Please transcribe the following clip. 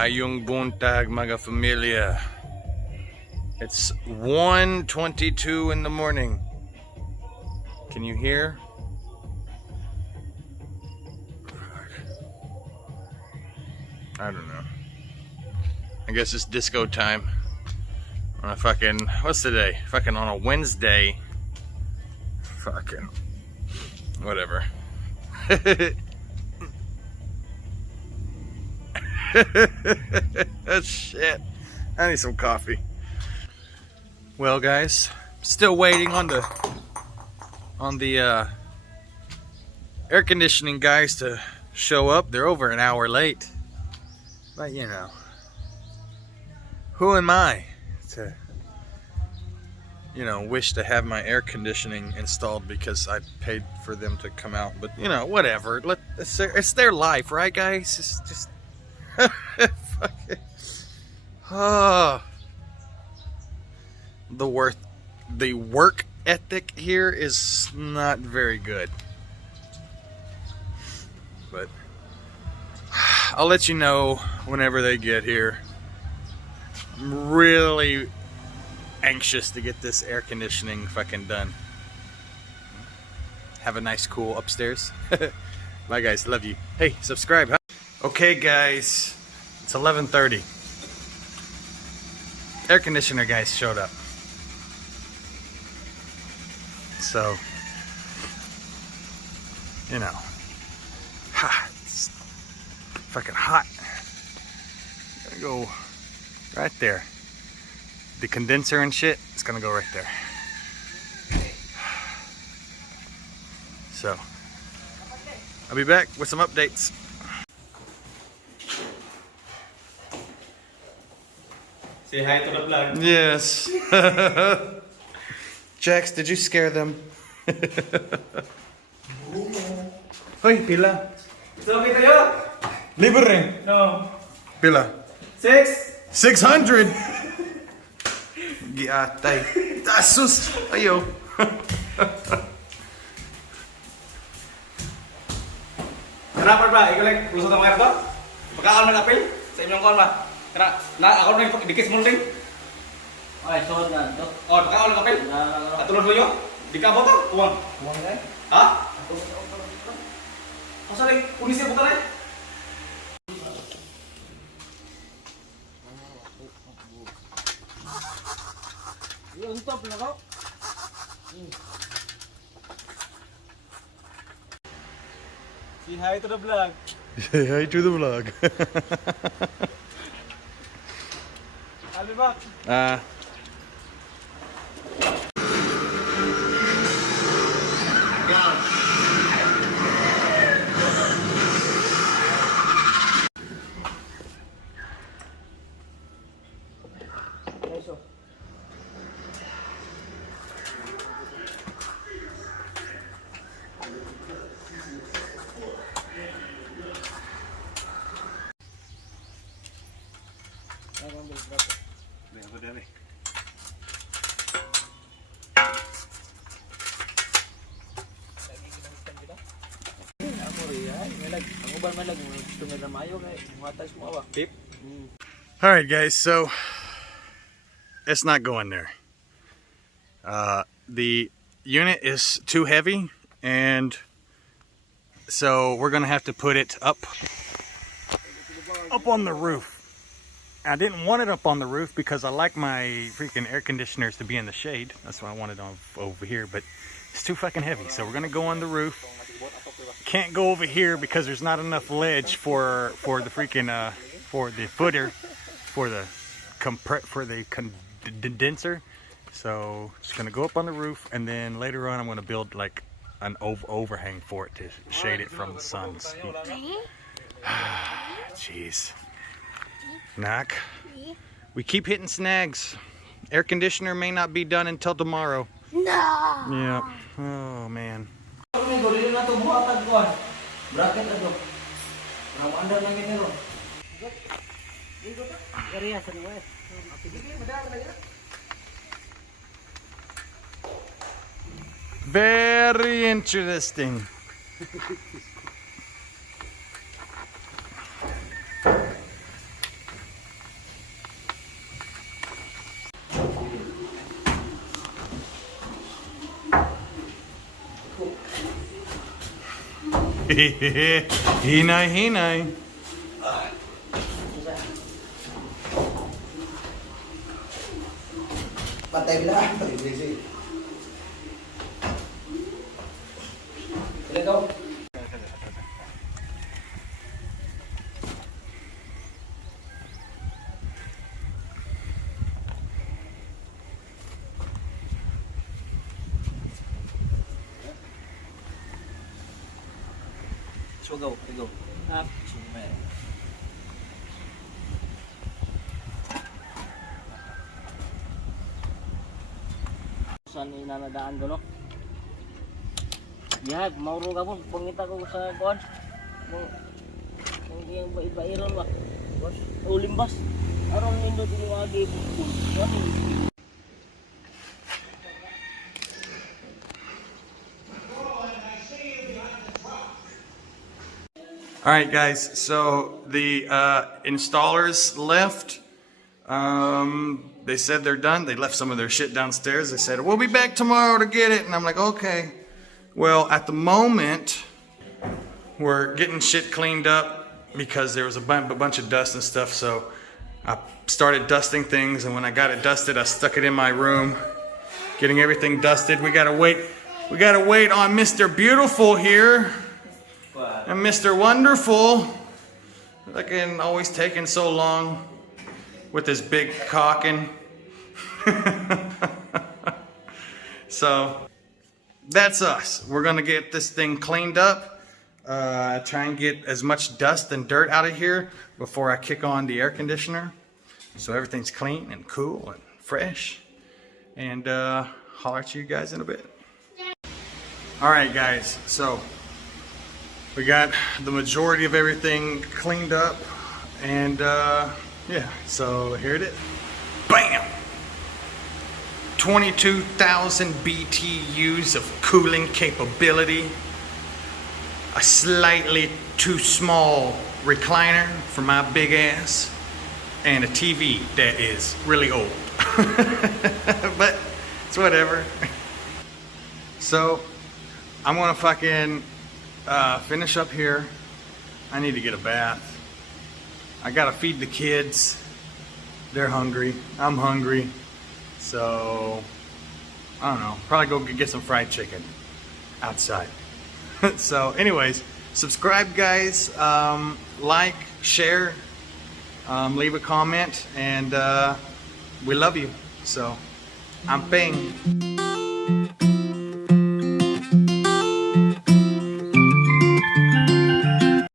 Maayong buntag mga familia. It's 1:22 in the morning. Can you hear? I don't know. I guess it's disco time. On a fucking, what's today? Fucking on a Wednesday. Fucking whatever. Shit. I need some coffee. Well, guys, still waiting on the air conditioning guys to show up. They're over an hour late. But you know, who am I to, you know, wish to have my air conditioning installed because I paid for them to come out? But you know, whatever. It's their life, right, guys? It's just fuck it. Oh. The work ethic here is not very good. But I'll let you know whenever they get here. I'm really anxious to get this air conditioning fucking done. Have a nice cool upstairs. Bye guys, love you. Hey, subscribe, huh? Okay guys, it's 11:30. Air conditioner guys showed up. So, you know, it's fucking hot. Gonna go right there. The condenser and shit, it's gonna go right there. So, I'll be back with some updates. Say hi to the vlog. Yes. Jax, did you scare them? Hoy, pila. So, kita yun? Libre. No. Pila. 600. Giatay. Tasus. Ayo. Kenapa ba? Ikaw lang, lusot ang mga ito? Pagkakaon ng apel? Sa inyong kaon ba? Kena, ako na yung dikis mo rin. Ay, so na, dok. Oh, pagkakaon ng apel? Katulad mo yun? Di ka mo to? Uwang. Uwang na? Ha? Masa rin, punisya buta rin? Yung top na ko. Say hi to the vlog. Say hi to the vlog. Alvin ba? Alright guys, so it's not going there. The unit is too heavy, and so we're gonna have to put it up on the roof. I didn't want it up on the roof because I like my freaking air conditioners to be in the shade. That's why I wanted it over here, but it's too fucking heavy. So we're gonna go on the roof. Can't go over here because there's not enough ledge for the freaking for the footer for the condenser. So just gonna go up on the roof, and then later on I'm gonna build like an overhang for it to shade it from the sun's heat. Jeez. Knock. We keep hitting snags. Air conditioner may not be done until tomorrow. No. Yeah. Oh man. Bracket ato. Ramanda lang ini ron. Area sa west. Very interesting. Hinay, hinay. Patay bila. Let's go. Go, go. Saan inanadaan doon, no? Yag, mauro ka po. Pangita ko sa kuwan. Kung yung iba-iron ba? Ulimbas. Arong nindo diniwagi. All right, guys. So the installers left. They said they're done. They left some of their shit downstairs. They said, we'll be back tomorrow to get it. And I'm like, okay. Well, at the moment, we're getting shit cleaned up because there was a bunch of dust and stuff. So I started dusting things. And when I got it dusted, I stuck it in my room, getting everything dusted. We gotta wait on Mr. Beautiful here. And Mr. Wonderful. Fucking always taking so long with his big cocking. So that's us. We're gonna get this thing cleaned up, try and get as much dust and dirt out of here before I kick on the air conditioner, so everything's clean and cool and fresh. And holler at you guys in a bit. All right, guys, so we got the majority of everything cleaned up, and yeah, so here it is. Bam! 22,000 BTUs of cooling capability, a slightly too small recliner for my big ass, and a TV that is really old. But it's whatever. So I'm gonna fucking finish up here. I need to get a bath. I gotta feed the kids. They're hungry. I'm hungry. So, I don't know. Probably go get some fried chicken outside. So, anyways, subscribe, guys. Like, share, leave a comment, and we love you. So, I'm Ping.